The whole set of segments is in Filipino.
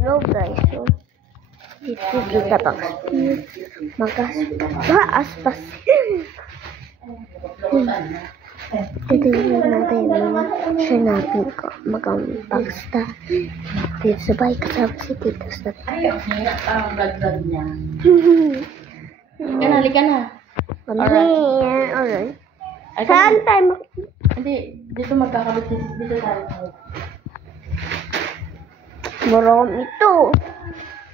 Hello guys, so dito kita mag-aspas. Titignan natin yung sinapin ko. Mag-pasta. Dito sabay kasama si Tito sa Ang gagdag niya. Halika na. Alright. Saan tayo Hindi, dito magkakabit dito tayo. Marami ito.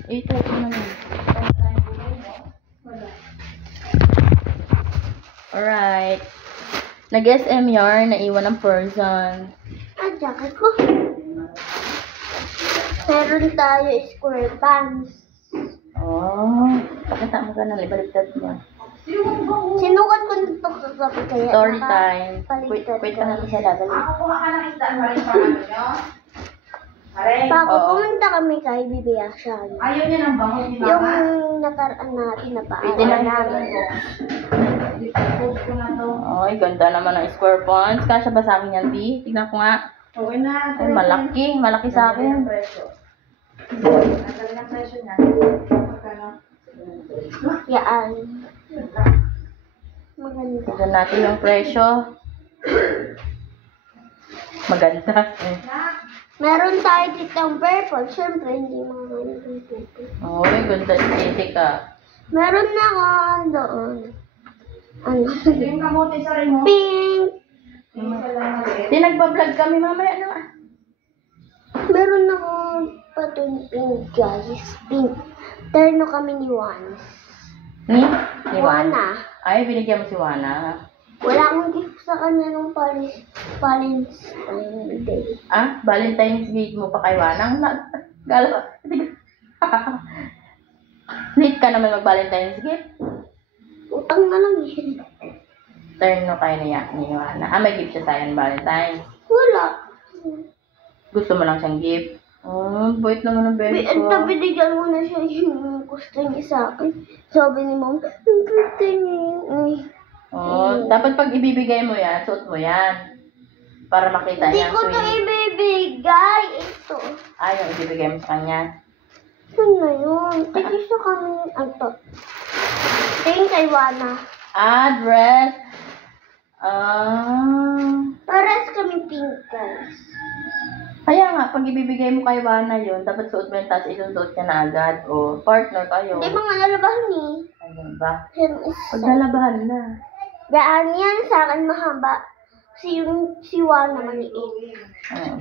Ito naman. Alright. Nag-SM yarn, naiwan ng person. Jacket ko. Meron tayo square pants. Oh, pakita mo ka na, libaligtad mo. Sinukat ko nito kagabi kaya. Story time. Wait ka natin sa lagal. Bago pumunta kami kay Bibi Ashan. Ayaw niya ng bango ni Mama? Yung nakaraan natin na Pwede na namin. Ay, ganda naman ng square pants. Kasya ba sa akin yan, B? Tignan ko nga. Okay na. Ay, malaki. Malaki sa akin. Nasali ng presyo niya. Magkano? Yaan. Maganda. Tignan natin yung presyo. Maganda. Meron tayo ditong purple. Siyempre, hindi mga nandito. Ay, ganda. Ititik ka. Meron na ako doon. Ano? Ito yung kamote sa rin mo. Pink. Di nagpa-vlog kami mamaya na. Meron ako patong pink, guys. Pink. Terno kami ni Juan. Ni Wana. Juana. Ay, binigyan mo si Wana. Wala akong gift sa kanya nung Valentine's Day. Ah, Valentine's Day mo pa kay Wana. Gala. Late ka naman mag-Valentine's gift. Utang na lang yun. Turn no kayo ni Wana. Ah, may gift siya sa'yo ng Valentine's. Wala. Gusto mo lang siyang gift. Oh, bait naman ng baby ko. Binigyan mo na siya yung gusto niya sa akin. Sabi ni Mom, yung birthday niya yun. Oh, dapat pag ibibigay mo yan, suot mo yan. Para makita Hindi niya. ko ito ibibigay. Ito. Ah, yung ibibigay mo sa kanya. Yun na yun. Tigisa kami. Ito. Tingin kay Wana. Ah, dress. Pares kami pink, guys. Kaya nga, pag ibibigay mo kay Wana yun, dapat suot mo yun, tapos isusuot ka na agad. O, partner kayo. Hindi mga lalabahan eh. Ayun ba? Yan is... Pag nalabahan na. Daan yan sa akin mahaba. Si Wana maliit. Oo.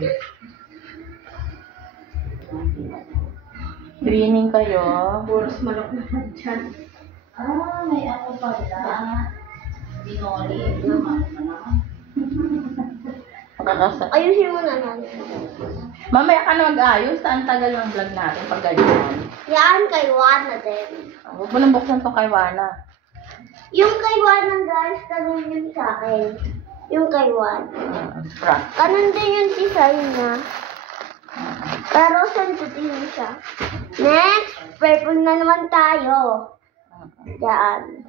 Greening kayo. Puros manok naman dyan. Ah, may ako pala. Binoli. Makakasa. Ayusin mo na natin. Mamaya ka na mag-ayos. Saan tagal ng vlog natin pag ganyan? Yan kay Wana din. Huwag mo nang buksan to kay Wana. Yung kay Wana, guys, ganun yun sa akin. Yung kay Wana. Front. Ganun din yung design niya. Pero sensitive siya. Next, purple na naman tayo. Yan.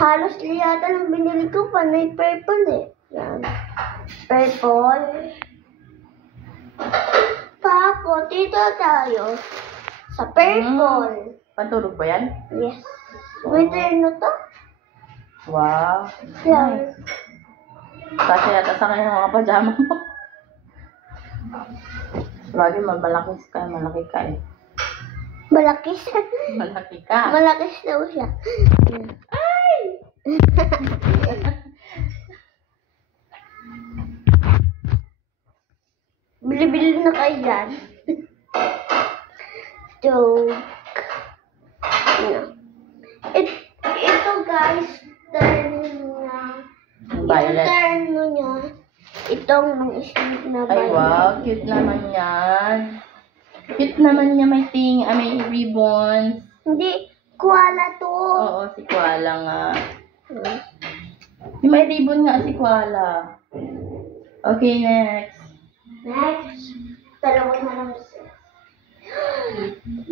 Halos liyata ng binili ko pa na purple eh. Yan. Purple. Tapos, dito tayo. Sa purple. Pantulog ba yan? Yes. Winter na to? Wow. Yan. Kasi yata sa kanya mga pajama mo. Lagi malaki ka, malaki ka eh. Malakis. Malaki ka. Malakis daw siya. Yan. Ay! Bili-bili na kayo dyan. Joke. Ano? Ito guys, turn niya. Yung Violet. turn niya. Itong mga sleep na Ay violet. wow, cute naman yan. Cute naman niya, may may ribbons. Hindi, koala to. Oo, si Koala nga. Yung may ribbon nga si Koala. Okay, next. Next. Dalawa na lang siya.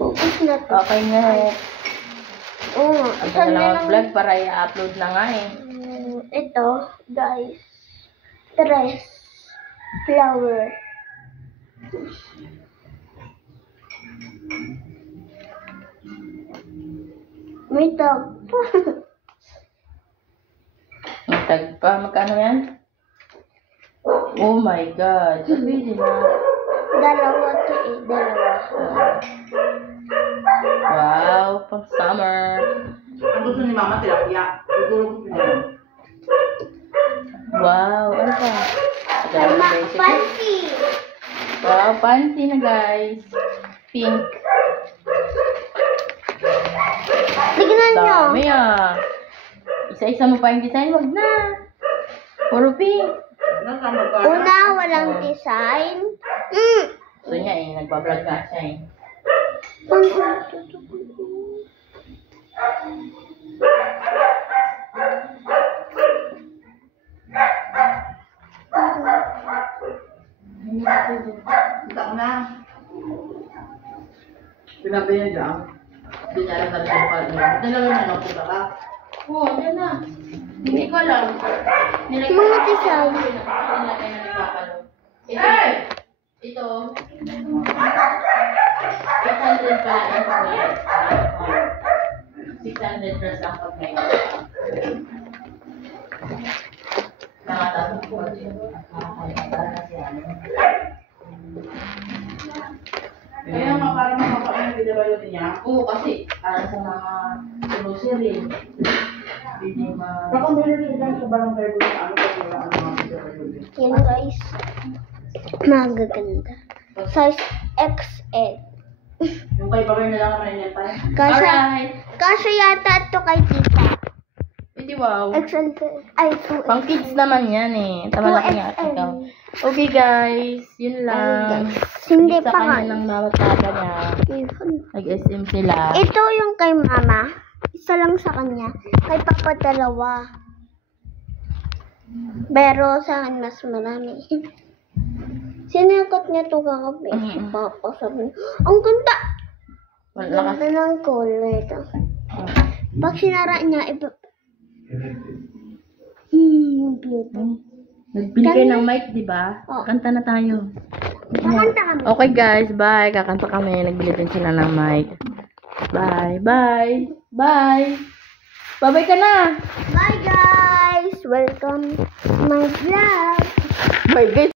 Focus na to. Okay, next. Oo, Ang isa tagal na lang lang. vlog para i-upload na nga eh. Ito, guys. Dress. Flower. May tag. May tag pa. Magkano yan? Oh my God. Sabihin na. Dalawa to eh. Dalawa. Wow. Pang summer. Ang gusto ni Mama, tilapia. Siguro gusto niya. Wow. Ano pa? Dami basic. Panty. Wow. Panty na guys. Pink. Tignan nyo. Dami ah. Isa-isa mo pa yung design. Wag na. Puro pink. Una, walang design. So niya eh. Nagbablog nga siya eh. Kita ko na. Pinabi niya dyan. Hindi niya alam talaga yung paano. Dalawa na napunta ka. Oo, yan na. Hindi ko alam. Mga design. Nilagay na nagpapalo. Ito. 800 pala ang pag-mail. 600 plus ang pag-mail. Nakatapos ko. Kaya nga parang makapakain na binabayo niya. Oo, kasi para sa mga grocery. Hindi Baka meron din dyan sa barangay ko na ano kasi wala ano mga binabayo din. Yan guys. Magaganda. Size XL. Yung kay Bagay na lang naman yan tayo. Kasha yata ito kay tita. Hindi wow. XL. Ay, 2XL. Pang kids naman yan eh. Tama lang nga at ikaw. Okay guys, yun lang. Hindi Sa pa nga. kanya ng mamataba niya. Nag-SM sila. Ito yung kay mama. Isa lang sa kanya. Kay papa dalawa. Pero sa akin mas marami. Sinakot niya ito kagabi. Si papa sabi niya, ang ganda! Malakas. Ganda ng kulay ito. Pag sinara niya, beautiful. Nagbili kayo ng mic, di ba? Oo. Kanta na tayo. Kakanta kami. Okay guys, bye. Kakanta kami. Nagbili din sila ng mic. Bye, bye. Bye. Bye-bye ka na. Bye guys! Welcome to my vlog. Bye guys.